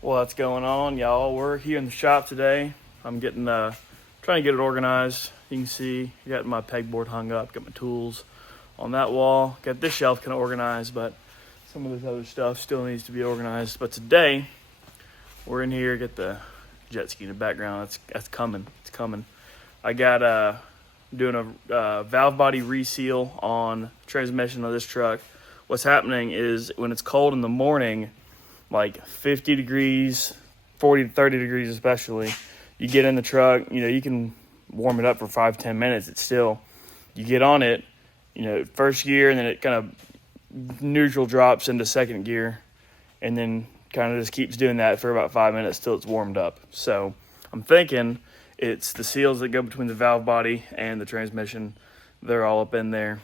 What's going on, y'all? We're here in the shop today. I'm getting trying to get it organized. You can see I got my pegboard hung up, got my tools on that wall, got this shelf kind of organized, but some of this other stuff still needs to be organized. But today we're in here, get the jet ski in the background. That's coming. It's coming. I got doing a valve body reseal on transmission of this truck. What's happening is when it's cold in the morning, like 50 degrees, 40 to 30 degrees especially, you get in the truck, you can warm it up for 5-10 minutes. It's still, you get on it, first gear, and then it kind of neutral drops into second gear, and then kind of just keeps doing that for about 5 minutes till it's warmed up. So I'm thinking it's the seals that go between the valve body and the transmission. They're all up in there.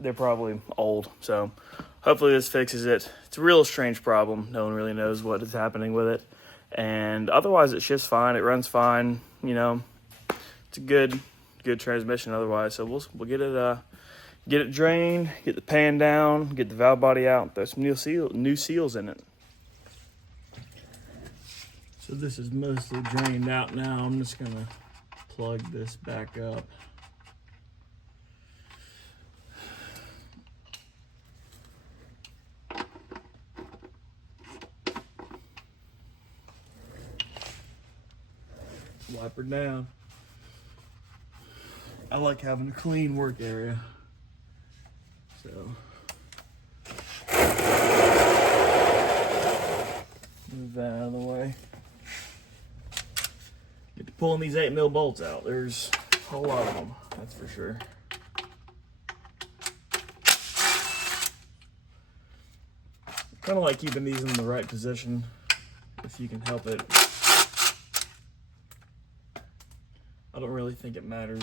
They're probably old, so hopefully this fixes it. It's a real strange problem. No one really knows what is happening with it. And otherwise it shifts fine. It runs fine. It's a good transmission otherwise. So we'll get it drained, get the pan down, get the valve body out, throw some new seals in it. So this is mostly drained out now. I'm just gonna plug this back up. Wipe her down. I like having a clean work area. So move that out of the way. Get to pulling these 8mm bolts out. There's a whole lot of them, that's for sure. Kind of like keeping these in the right position if you can help it. I don't really think it matters.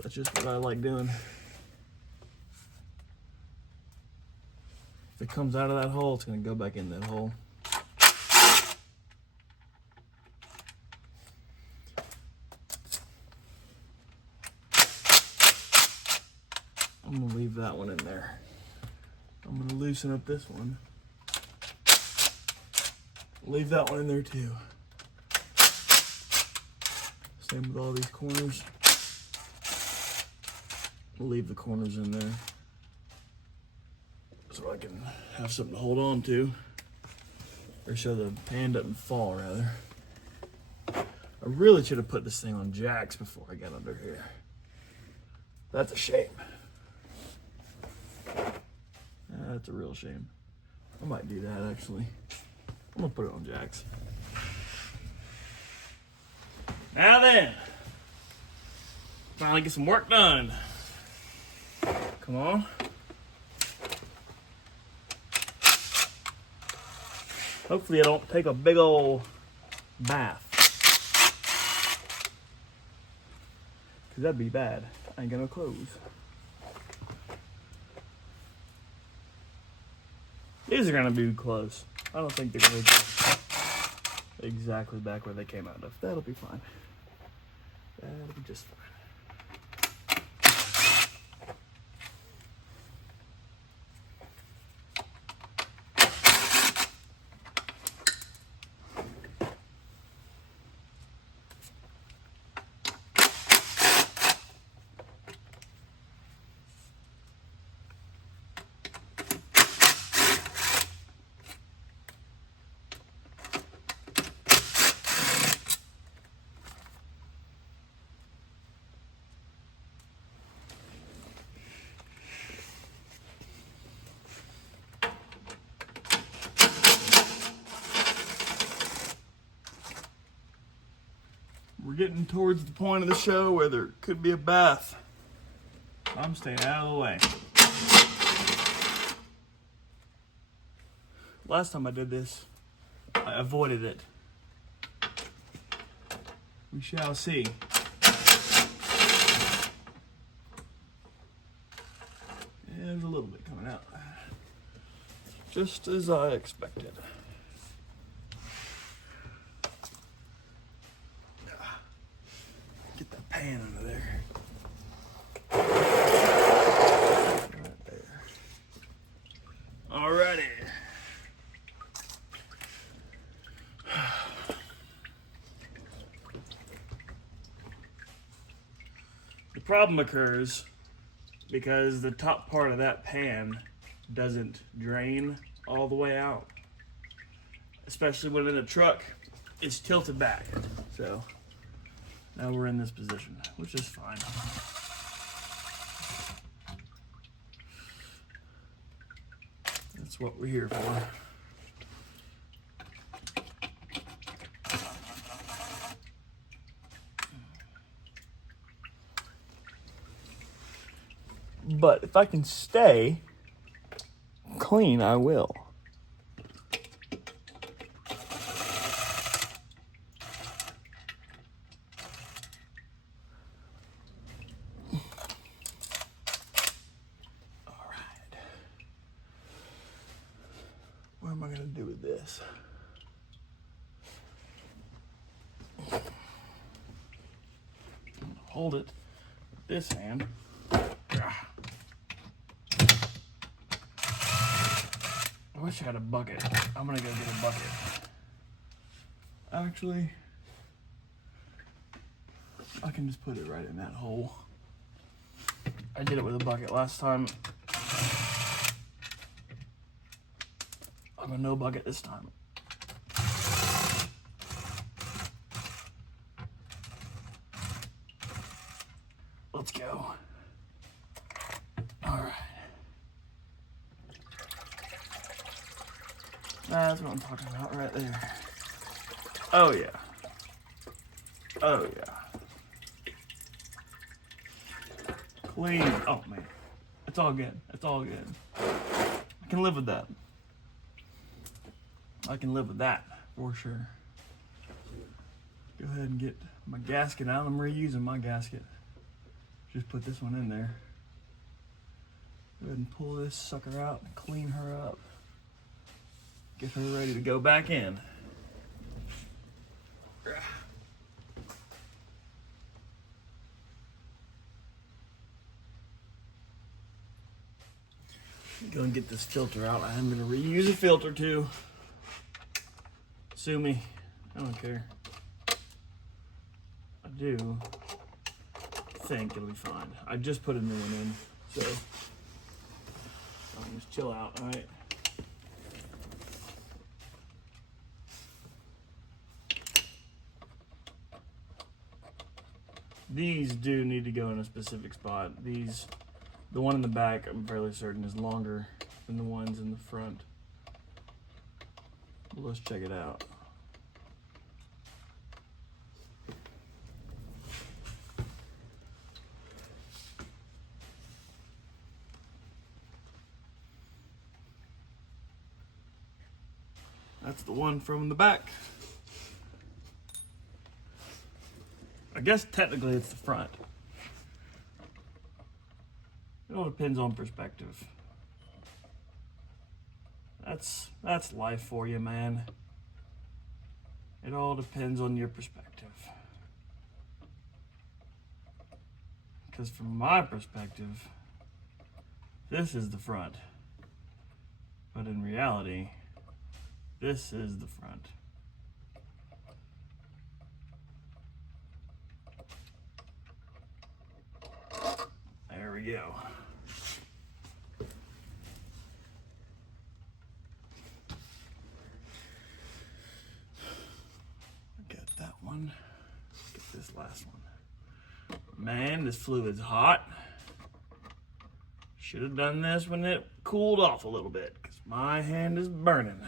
That's just what I like doing. If it comes out of that hole, it's going to go back in that hole. I'm going to leave that one in there. I'm going to loosen up this one. Leave that one in there too. Same with all these corners. We'll leave the corners in there so I can have something to hold on to, or so the pan doesn't fall, rather. I really should have put this thing on jacks before I got under here. That's a shame. That's a real shame. I might do that actually. I'm gonna put it on jacks. Now then, finally get some work done. Come on. Hopefully I don't take a big old bath, because that'd be bad. I ain't got no clothes. These are gonna be close. I don't think they're gonna be exactly back where they came out of. That'll be fine. That'll be just fine. We're getting towards the point of the show where there could be a bath. I'm staying out of the way. Last time I did this, I avoided it. We shall see. Yeah, there's a little bit coming out. Just as I expected. Get that pan under there. Right there. Alrighty. The problem occurs because the top part of that pan doesn't drain all the way out. Especially when in the truck, it's tilted back. So now we're in this position, which is fine. That's what we're here for. But if I can stay clean, I will. All right. What am I going to do with this? Hold it with this hand. I wish I had a bucket. I'm gonna go get a bucket. Actually, I can just put it right in that hole. I did it with a bucket last time. I'm gonna no bucket this time. Let's go. All right. That's what I'm talking about right there. Oh yeah. Oh yeah. Clean. Oh man. It's all good. It's all good. I can live with that. I can live with that for sure. Go ahead and get my gasket out. I'm reusing my gasket. Just put this one in there. Go ahead and pull this sucker out and clean her up. Get her ready to go back in. Go and get this filter out. I am going to reuse a filter too. Sue me. I don't care. I do think it'll be fine. I just put a new one in, so I'll just chill out, all right? These do need to go in a specific spot. The one in the back, I'm fairly certain, is longer than the ones in the front. Well, let's check it out. That's the one from the back. I guess technically it's the front. It all depends on perspective. That's life for you, man. It all depends on your perspective. Because from my perspective, this is the front. But in reality, this is the front. There we go. Get that one. Get this last one. Man, this fluid's hot. Should have done this when it cooled off a little bit, because my hand is burning.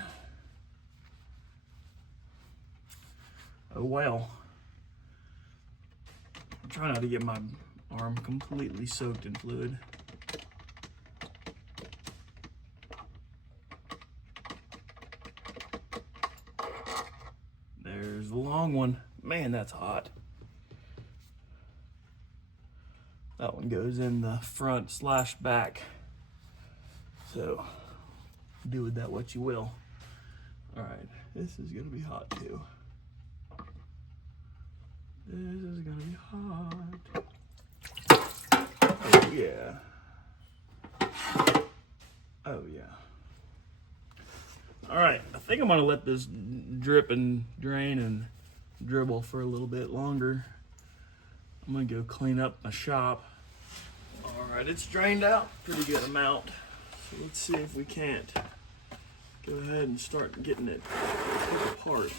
Oh well. I'm trying not to get my arm completely soaked in fluid. There's the long one. Man, that's hot. That one goes in the front / back. So do with that what you will. All right, this is gonna be hot too. This is gonna be hot. Oh yeah. Oh yeah. All right, I think I'm gonna let this drip and drain and dribble for a little bit longer. I'm gonna go clean up my shop. All right, it's drained out pretty good amount. So let's see if we can't go ahead and start getting it took apart.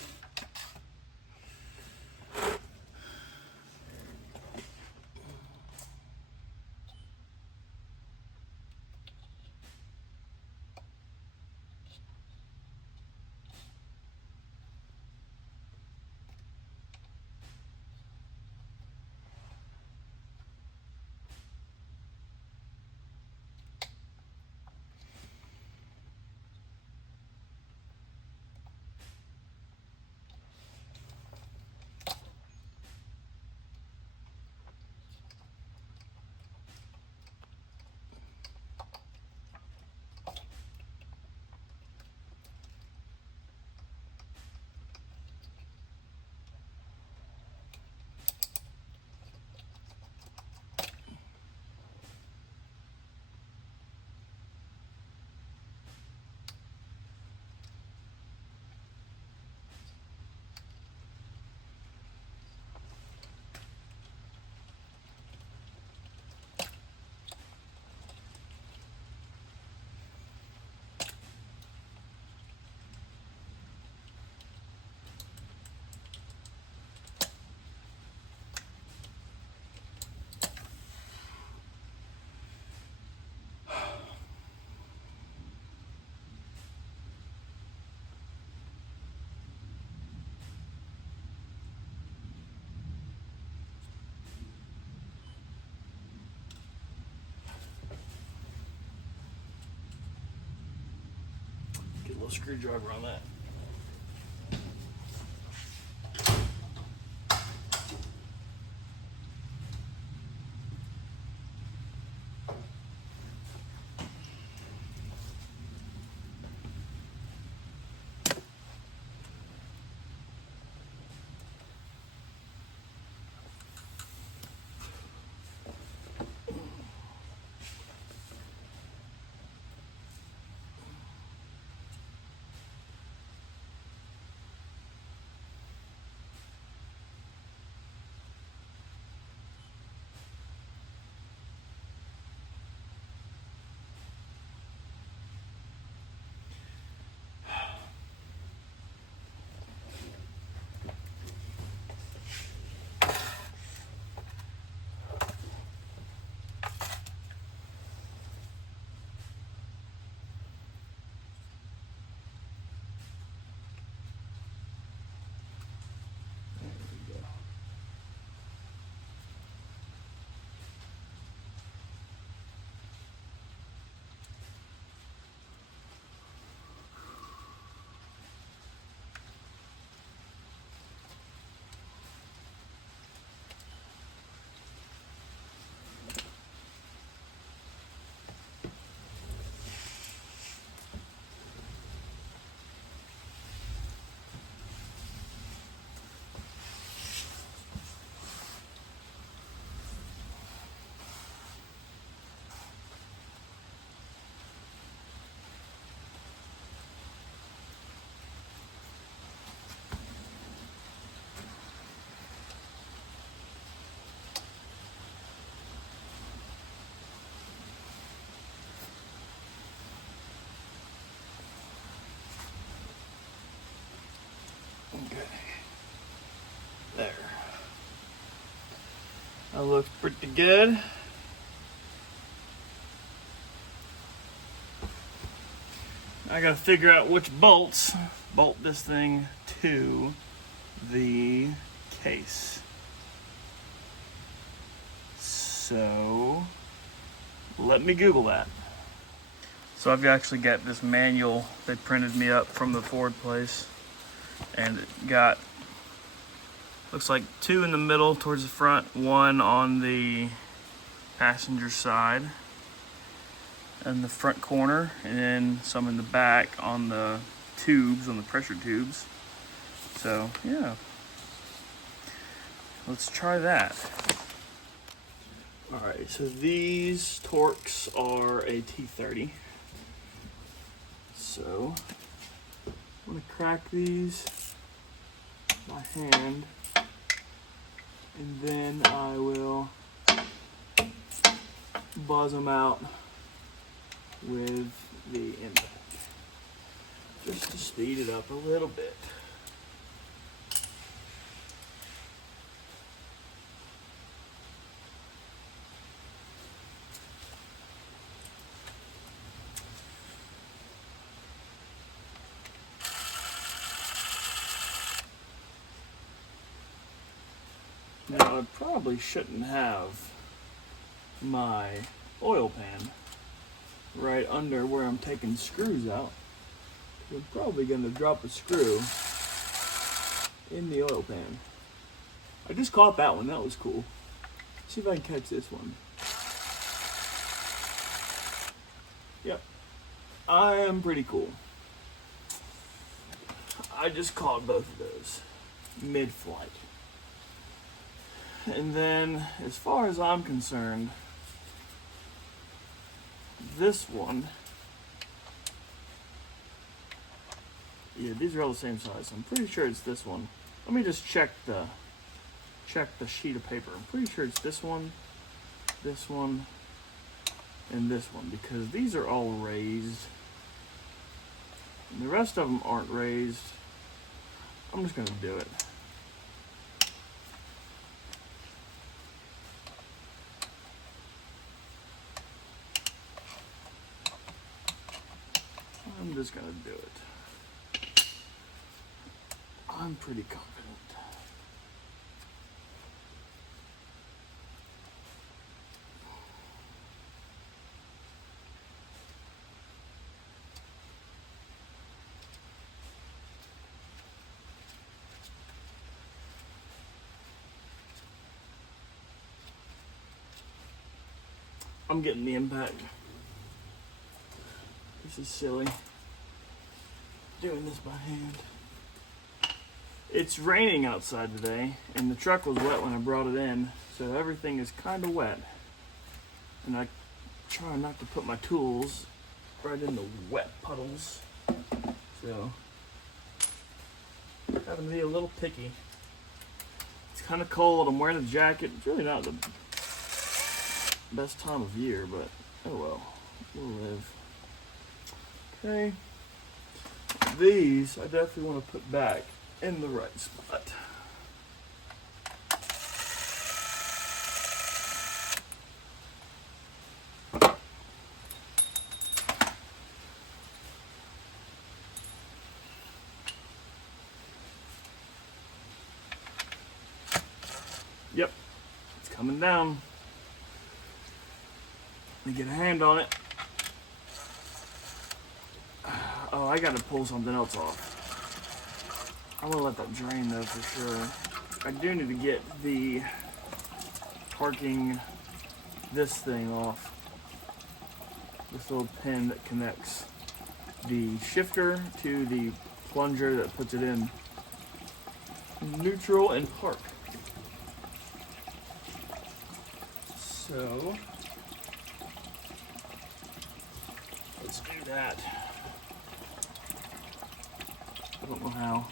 Get a little screwdriver on that. Okay. There. That looks pretty good. I gotta figure out which bolts bolt this thing to the case. So let me Google that. So I've actually got this manual they printed me up from the Ford place, and it got, looks like 2 in the middle towards the front, 1 on the passenger side and the front corner, and then some in the back on the tubes, on the pressure tubes. So yeah, let's try that. All right, so these Torx are a T30. So I'm gonna crack these by hand, and then I will buzz them out with the impact, just to speed it up a little bit. Now, I probably shouldn't have my oil pan right under where I'm taking screws out. I'm probably going to drop a screw in the oil pan. I just caught that one. That was cool. Let's see if I can catch this one. Yep. I am pretty cool. I just caught both of those mid-flight. And then, as far as I'm concerned, this one, yeah, these are all the same size. I'm pretty sure it's this one. Let me just check the sheet of paper. I'm pretty sure it's this one, and this one, because these are all raised, and the rest of them aren't raised. I'm just gonna do it. I'm just gonna do it. I'm pretty confident. I'm getting the impact. This is silly, doing this by hand. It's raining outside today, and the truck was wet when I brought it in, so everything is kind of wet. And I try not to put my tools right in the wet puddles, so having to be a little picky. It's kind of cold. I'm wearing a jacket. It's really not the best time of year, but oh well, we'll live. Okay, these I definitely want to put back in the right spot. Yep, it's coming down. Let me get a hand on it. Oh, I gotta pull something else off. I'm gonna let that drain though for sure. I do need to get the parking this thing off. This little pin that connects the shifter to the plunger that puts it in neutral and park. So let's do that. I don't know how.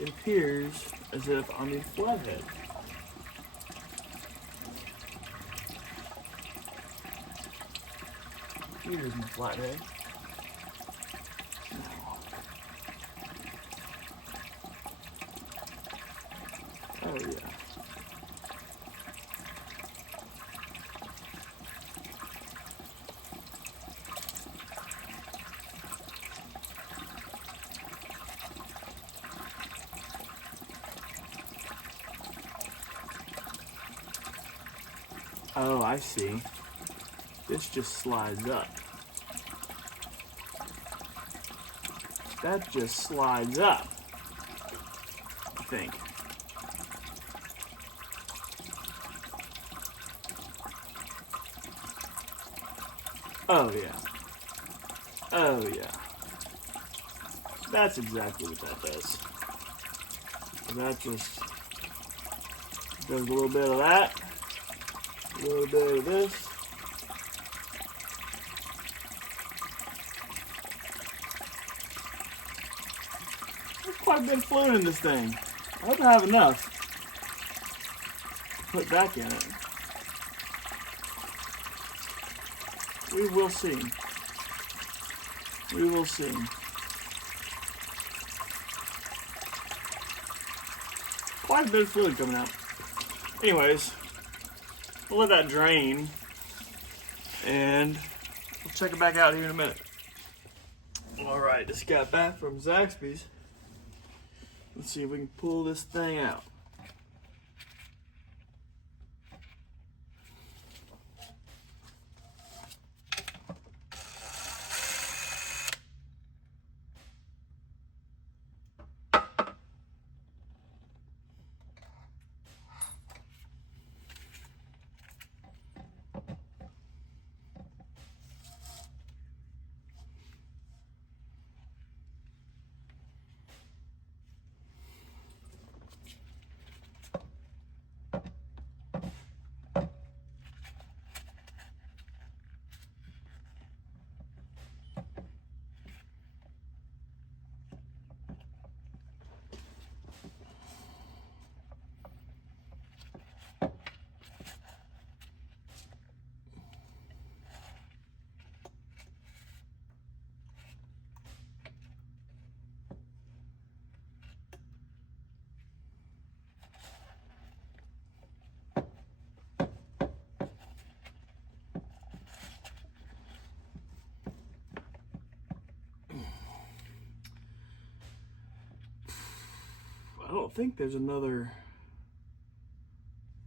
It appears as if I'm a flathead. Here's my flathead. Oh yeah. Oh, I see. This just slides up. That just slides up, I think. Oh yeah. Oh yeah. That's exactly what that does. So that just does a little bit of that. A little bit of this. quite a bit of fluid in this thing. I hope I have enough to put back in it. We will see. We will see. Quite a bit of fluid coming out. Anyways, we'll let that drain and we'll check it back out here in a minute. All right, just got back from Zaxby's. Let's see if we can pull this thing out. I don't think there's another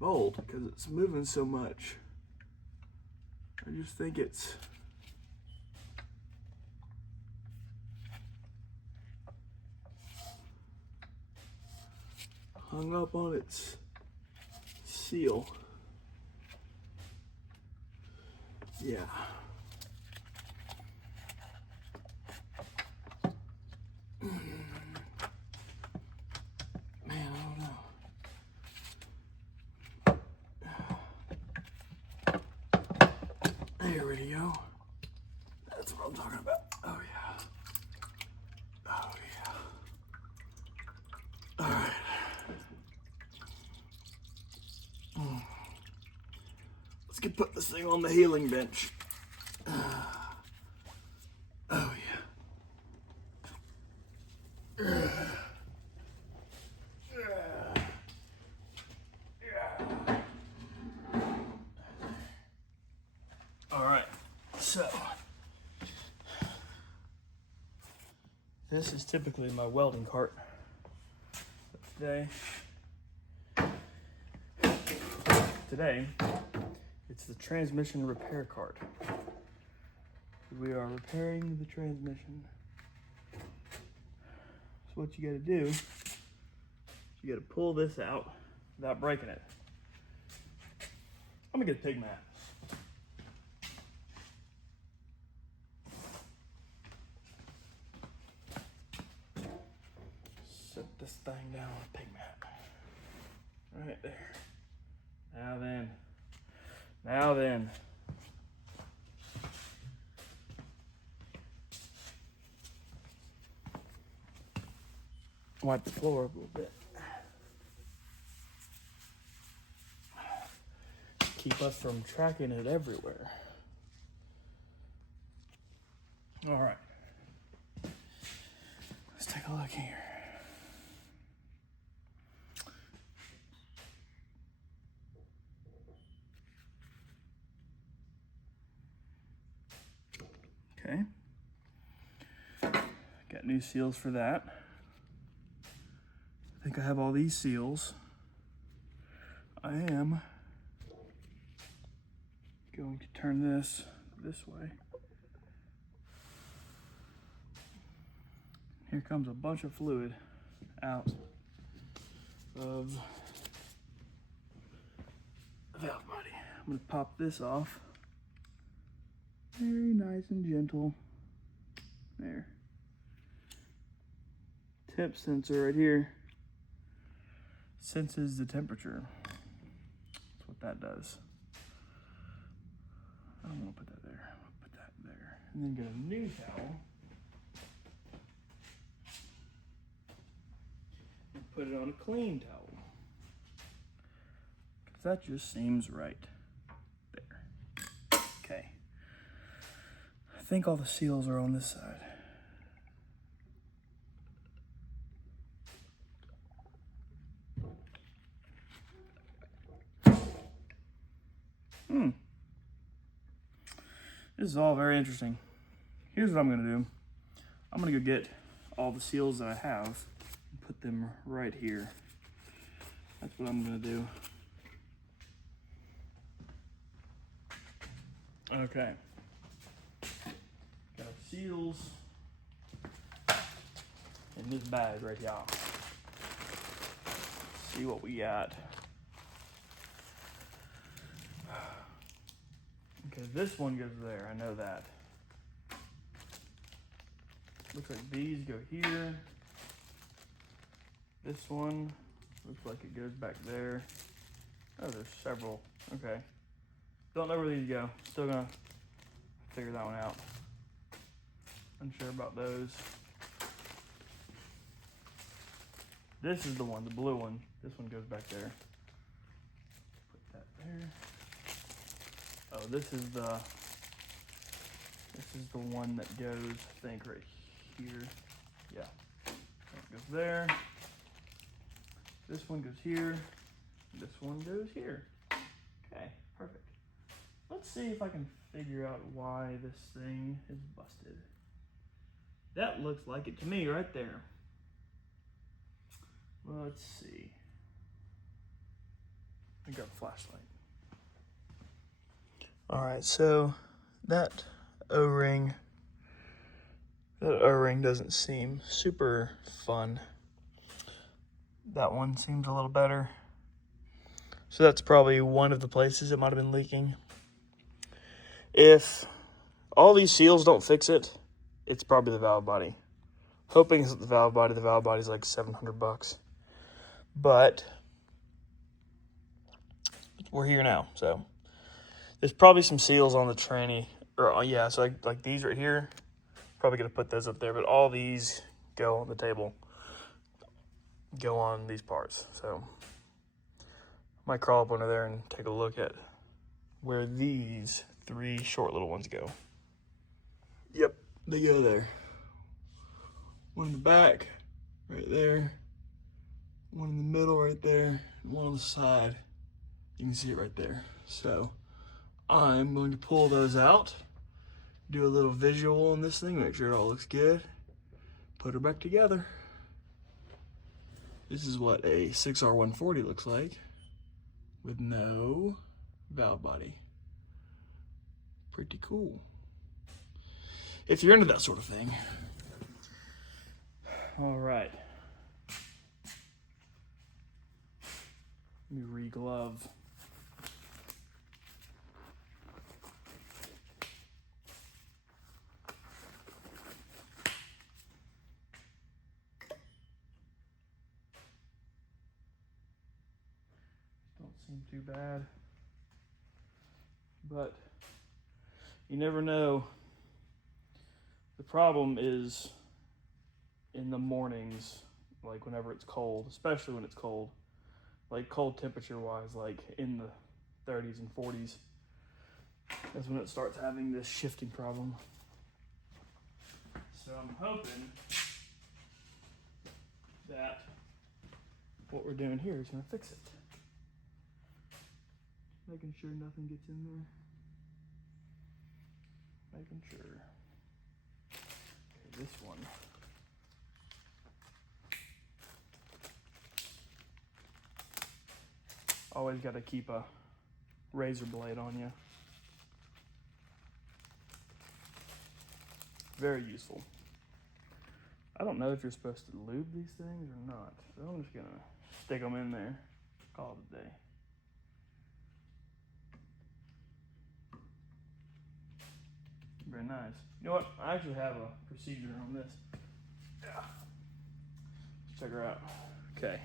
mold because it's moving so much. I just think it's hung up on its seal. Yeah. There we go. That's what I'm talking about. Oh yeah. Oh yeah. All right. Let's get put this thing on the healing bench. Oh yeah. All right. So this is typically my welding cart. Today, it's the transmission repair cart. We are repairing the transmission. So what you gotta do, you gotta pull this out without breaking it. I'm gonna get a pig mat. Set this thing down on a pig mat. Right there. Now then. Wipe the floor up a little bit. Keep us from tracking it everywhere. All right. Let's take a look here. Okay. Got new seals for that. I think I have all these seals. I am going to turn this way. Here comes a bunch of fluid out of the valve body. I'm going to pop this off. Very nice and gentle. There. Temp sensor right here senses the temperature. That's what that does. I don't want to put that there. I'll put that there. And then get a new towel. put it on a clean towel. Because that just seems right. There. Okay. I think all the seals are on this side. This is all very interesting. Here's what I'm gonna do. I'm gonna go get all the seals that I have and put them right here. That's what I'm gonna do. Okay. Got seals in this bag right here. Let's see what we got. Okay, this one goes there, I know that. Looks like these go here. This one looks like it goes back there. Oh, there's several. Okay. Don't know where these go. Still gonna figure that one out. Unsure about those. This is the one, the blue one. This one goes back there. Put that there. Oh, this is the one that goes, I think, right here. Yeah. That goes there. This one goes here. This one goes here. Okay, perfect. Let's see if I can figure out why this thing is busted. That looks like it to me right there. Let's see. I got a flashlight. All right, so that O-ring doesn't seem super fun. That one seems a little better. So that's probably one of the places it might have been leaking. If all these seals don't fix it, it's probably the valve body. Hoping it's the valve body. The valve body's like $700. But we're here now, so there's probably some seals on the tranny, or yeah, so like these right here, probably gonna put those up there, but all these go on the table, go on these parts. So I might crawl up under there and take a look at where these 3 short little ones go. Yep, they go there. One in the back, right there. One in the middle right there, and one on the side. You can see it right there. So I'm going to pull those out, do a little visual on this thing, make sure it all looks good, put her back together. This is what a 6R140 looks like with no valve body. Pretty cool. If you're into that sort of thing. All right. Let me re-glove. Don't seem too bad, but you never know. The problem is in the mornings, like whenever it's cold, especially when it's cold, like cold temperature wise, like in the 30s and 40s, that's when it starts having this shifting problem. So I'm hoping that what we're doing here is going to fix it. Making sure nothing gets in there. Making sure. Okay, this one. Always got to keep a razor blade on you. Very useful. I don't know if you're supposed to lube these things or not, so I'm just gonna stick them in there, call it a day. Very nice. You know what? I actually have a procedure on this. Yeah. Let's check her out. Okay.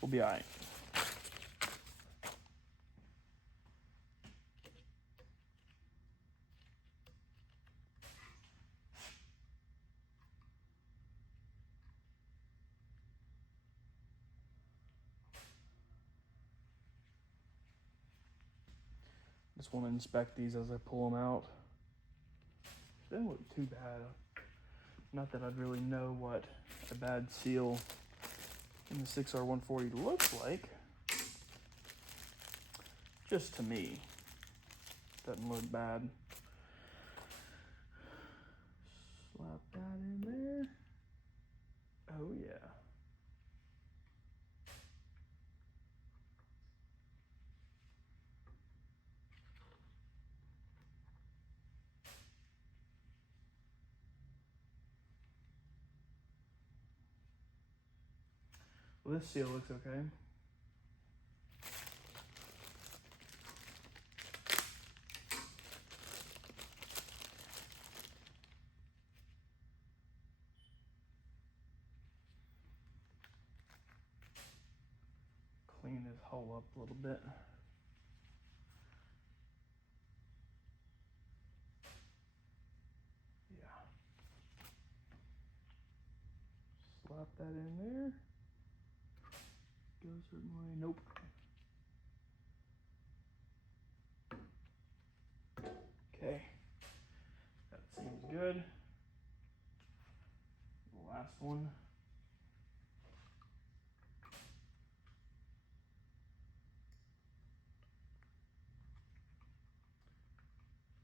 We'll be all right. Just want to inspect these as I pull them out. They don't look too bad. Not that I'd really know what a bad seal in the 6R140 looks like. Just to me, doesn't look bad. Slap that in there. Oh yeah. Well, this seal looks okay. Clean this hole up a little bit. Yeah. Slap that in there. Go a certain way. Nope. Okay. That seems good. The last one.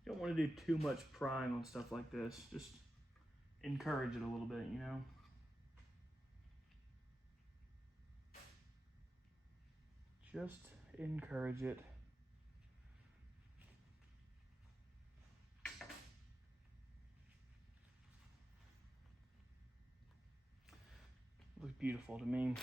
You don't want to do too much prying on stuff like this. Just encourage it a little bit, you know? Just encourage it. Looks beautiful to me.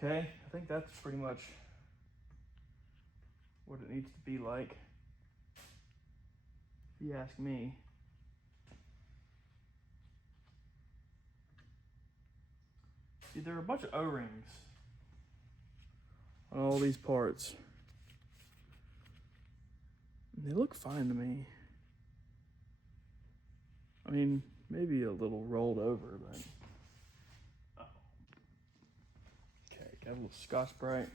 Okay, I think that's pretty much what it needs to be like, if you ask me. See, there are a bunch of O-rings on all these parts. And they look fine to me. I mean, maybe a little rolled over, but... Okay, got a little Scotch-Brite.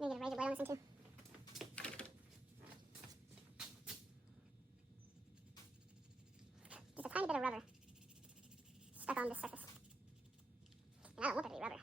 Maybe get a razor blade on this one too. Just a tiny bit of rubber stuck on the surface. And I don't want there to be rubber.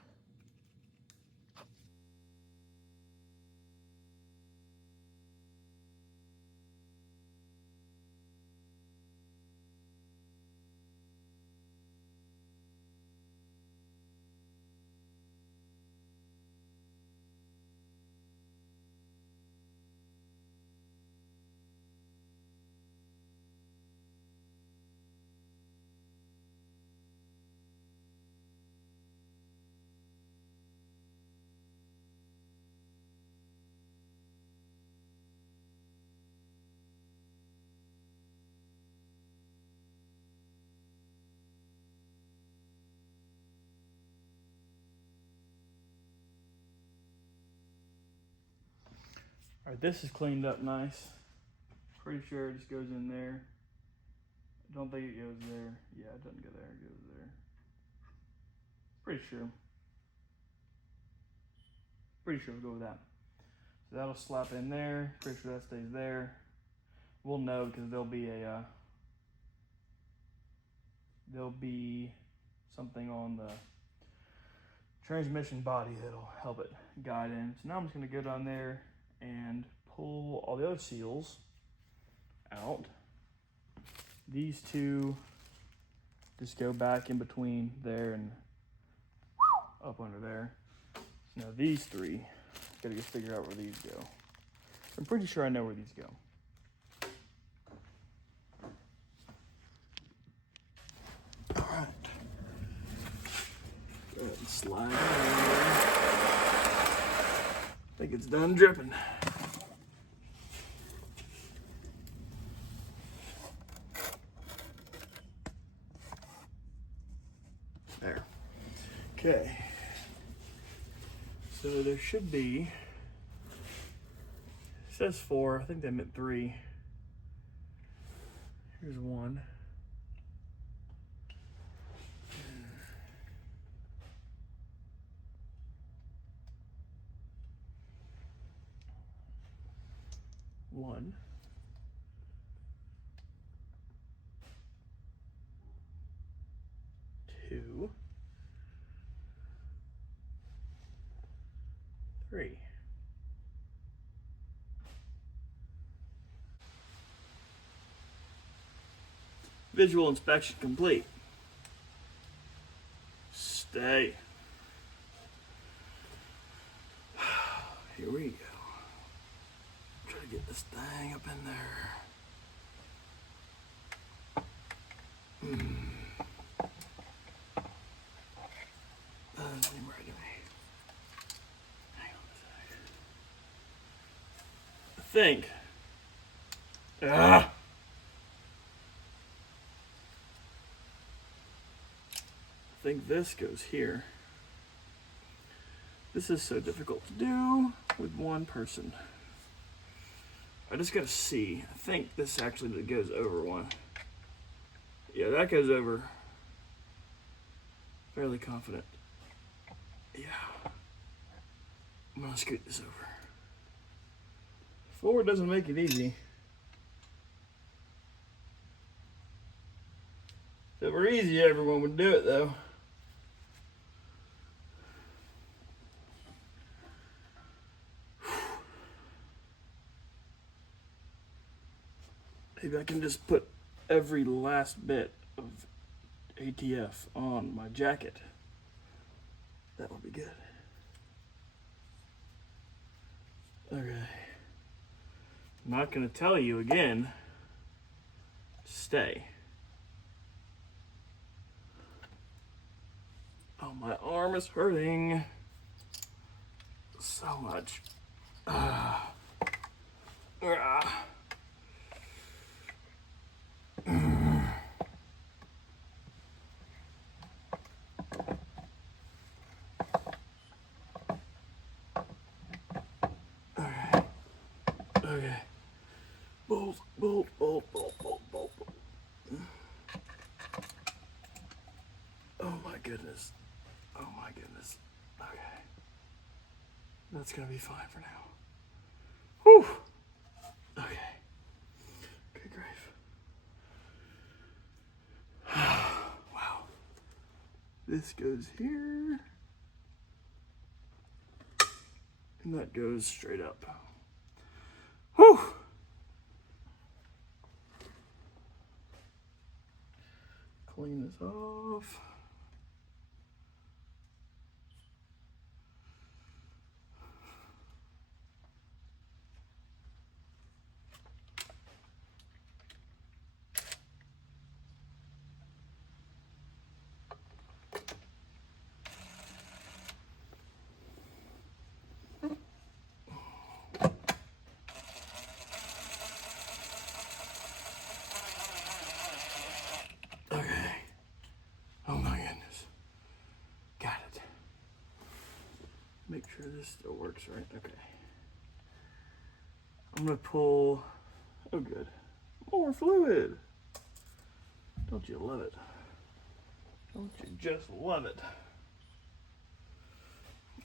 All right, this is cleaned up nice. Pretty sure it just goes in there. I don't think it goes there. Yeah, it doesn't go there, it goes there. Pretty sure. Pretty sure we'll go with that. So that'll slap in there. Pretty sure that stays there. We'll know because there'll be something on the transmission body that'll help it guide in. So now I'm just gonna go down there and pull all the other seals out. These two just go back in between there and up under there. So now these three, gotta just figure out where these go. I'm pretty sure I know where these go. Slide it in. I think it's done dripping. There. Okay. So there should be, it says 4, I think they meant 3. Here's 1. One, 2, 3. Visual inspection complete. Stay. Here we go. Try to get this thing up in there. Doesn't seem right to me. Hang on a sec. I think. I think this goes here. This is so difficult to do with one person. I just gotta see. I think this actually goes over one. Yeah, that goes over. Fairly confident. Yeah. I'm gonna scoot this over. 4 doesn't make it easy. If it were easy, everyone would do it though. Maybe I can just put every last bit of ATF on my jacket. That would be good. Okay. I'm not going to tell you again. Stay. Oh, my arm is hurting so much. Okay. Bolt, bolt, bolt, bolt, bolt, bolt, bolt. Oh my goodness. Oh my goodness. Okay. That's gonna be fine for now. Whew. Okay. Good grief. Wow. This goes here. And that goes straight up. Whew. Clean this off. Make sure this still works right. Okay. I'm gonna pull. Oh, good. More fluid. Don't you love it? Don't you just love it?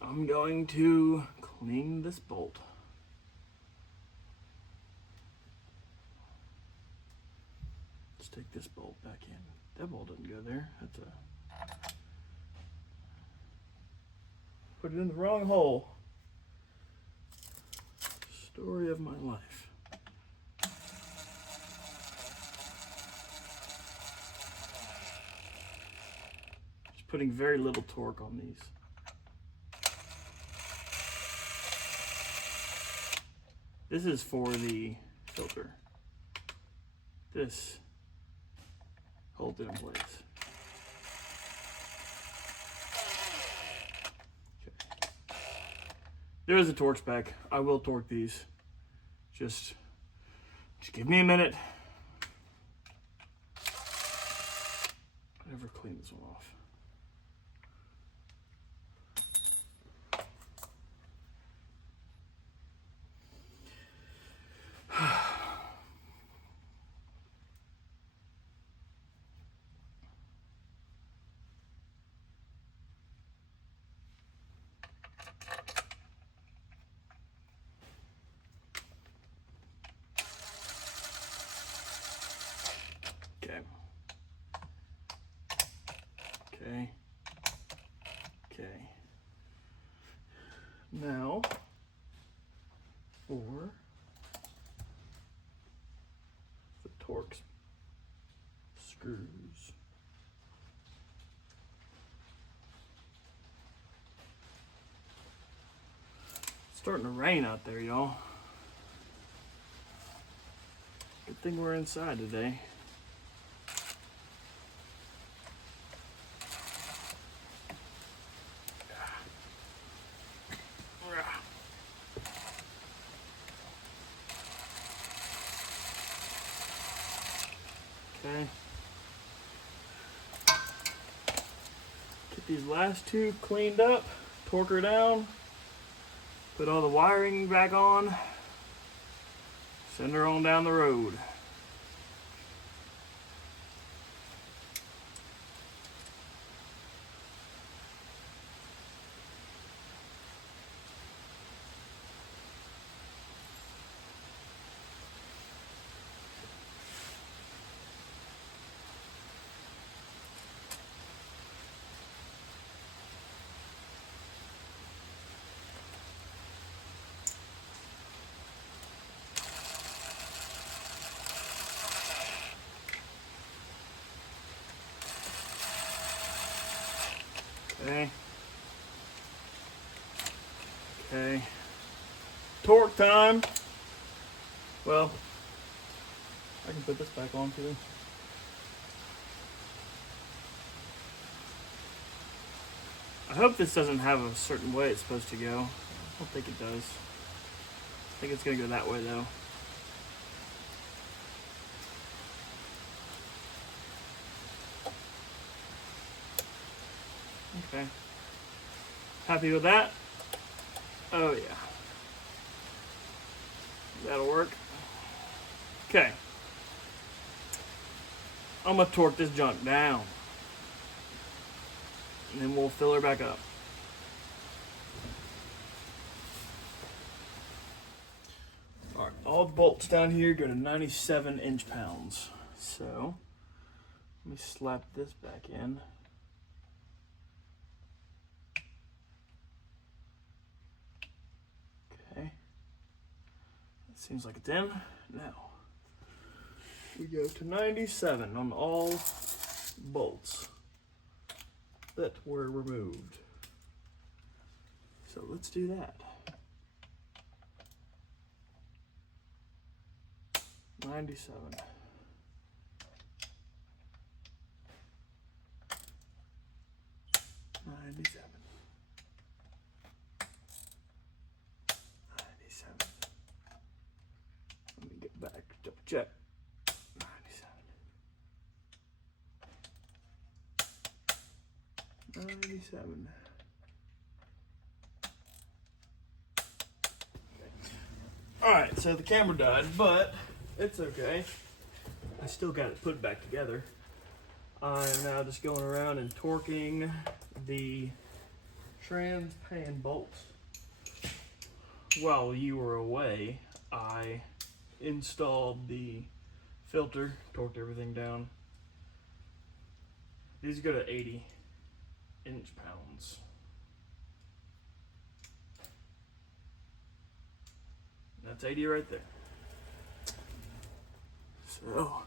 I'm going to clean this bolt. Let's take this bolt back in. That bolt didn't go there. That's a. Put it in the wrong hole. Story of my life. Just putting very little torque on these. This is for the filter. This holds it in place. There is a torque spec. I will torque these. Just give me a minute. I never clean this one off. Okay. Okay. Okay. Now, for the torque screws. It's starting to rain out there, y'all. Good thing we're inside today. Okay. Get these last two cleaned up, torque her down, put all the wiring back on, send her on down the road. Okay. Okay. Torque time. Well, I can put this back on too. I hope this doesn't have a certain way it's supposed to go. I don't think it does. I think it's gonna go that way though. Okay. Happy with that? Oh yeah. That'll work. Okay. I'm gonna torque this junk down. And then we'll fill her back up. Alright, all the bolts down here go to 97 inch-pounds. So, let me slap this back in. Okay. That seems like it's in. Now, we go to 97 on all bolts that were removed. So let's do that. 97. 97. 97. Let me get back, double check. 97. Alright, so the camera died, but it's okay. I still got it put back together. I'm now just going around and torquing the trans pan bolts. While you were away, I installed the filter, torqued everything down. These go to 80 inch-pounds. That's 80 right there. So,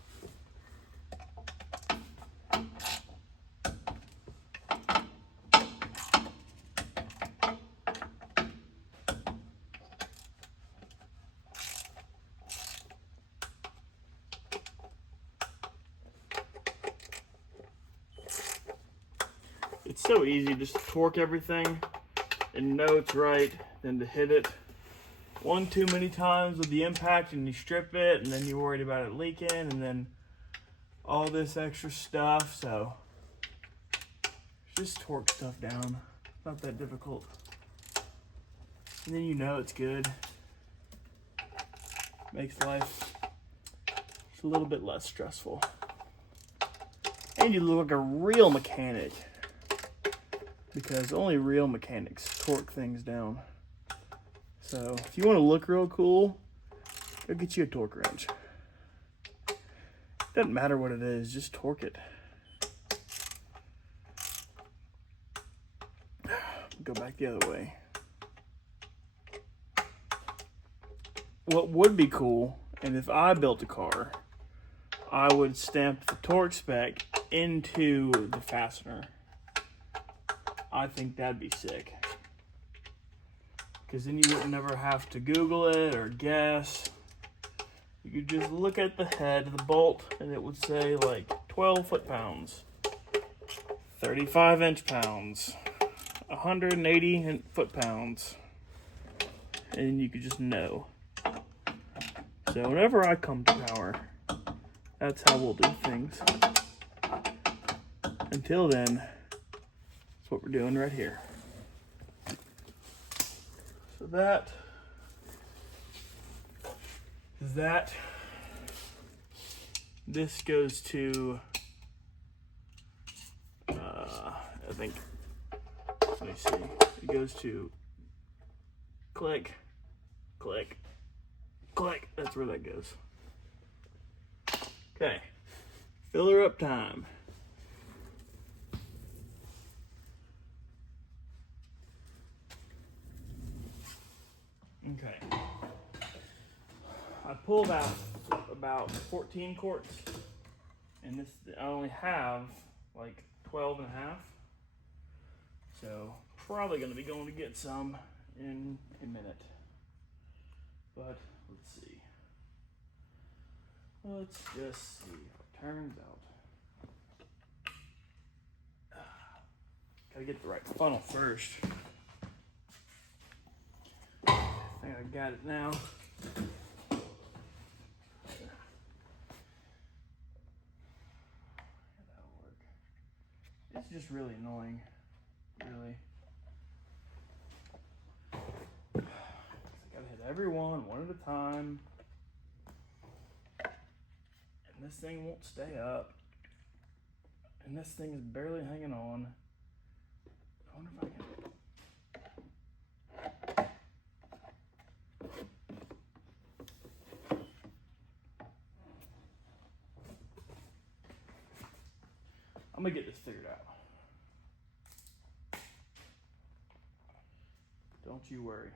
it's so easy just to torque everything. and know it's right than to hit it one too many times with the impact and you strip it, and then you're worried about it leaking, and then all this extra stuff. So just torque stuff down. Not that difficult. And then you know it's good. Makes life just a little bit less stressful. And you look like a real mechanic, because only real mechanics torque things down. So if you want to look real cool, go get you a torque wrench. Doesn't matter what it is, just torque it. Go back the other way. What would be cool, and if I built a car, I would stamp the torque spec into the fastener. I think that'd be sick. Because then you would never have to Google it or guess. You could just look at the head of the bolt and it would say like 12 foot-pounds, 35 inch-pounds, 180 foot-pounds. And you could just know. So whenever I come to power, that's how we'll do things. Until then, that's what we're doing right here. So that is that. This goes to, I think, let me see. It goes to click, click, click. That's where that goes. Okay, filler up time. Okay, I pulled out about 14 quarts, and this I only have like 12 and a half, so probably going to be going to get some in a minute, but let's see. Let's just see what turns out. Gotta get the right funnel first. I think I got it now. That'll work. It's just really annoying, really. I gotta hit every one at a time. And this thing won't stay up. And this thing is barely hanging on. I wonder if I can. I'm gonna get this figured out. Don't you worry.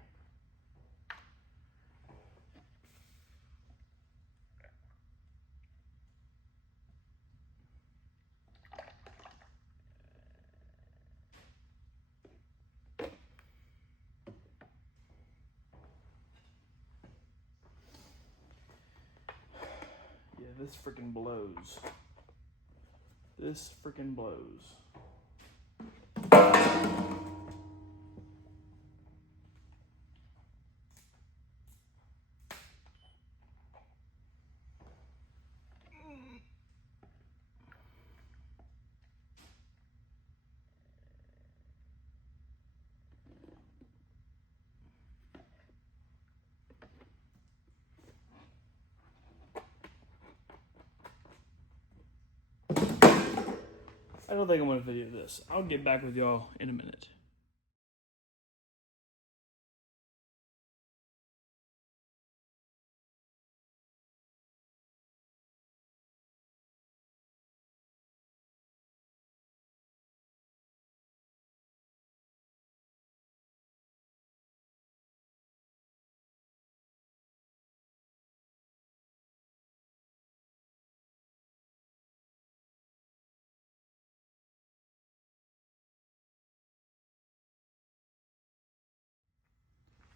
Yeah, this freaking blows. This freaking blows. I don't think I'm going to video this. I'll get back with y'all in a minute.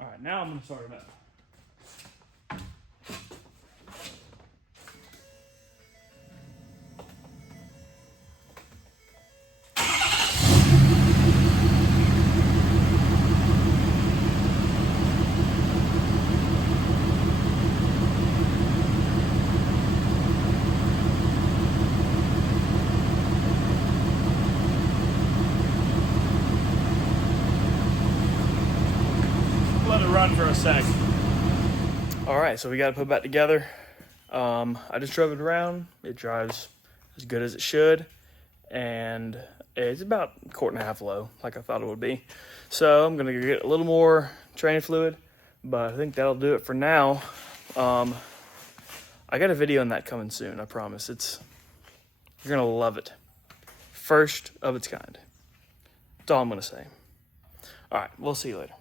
All right, now I'm going to start it up. for a sec. All right, so we got to put it back together. I just drove it around. It drives as good as it should, and it's about a quart and a half low, like I thought it would be. So I'm gonna get a little more train fluid, but I think that'll do it for now. I got a video on that coming soon, I promise. You're gonna love it. First of its kind. That's all I'm gonna say. All right, we'll see you later.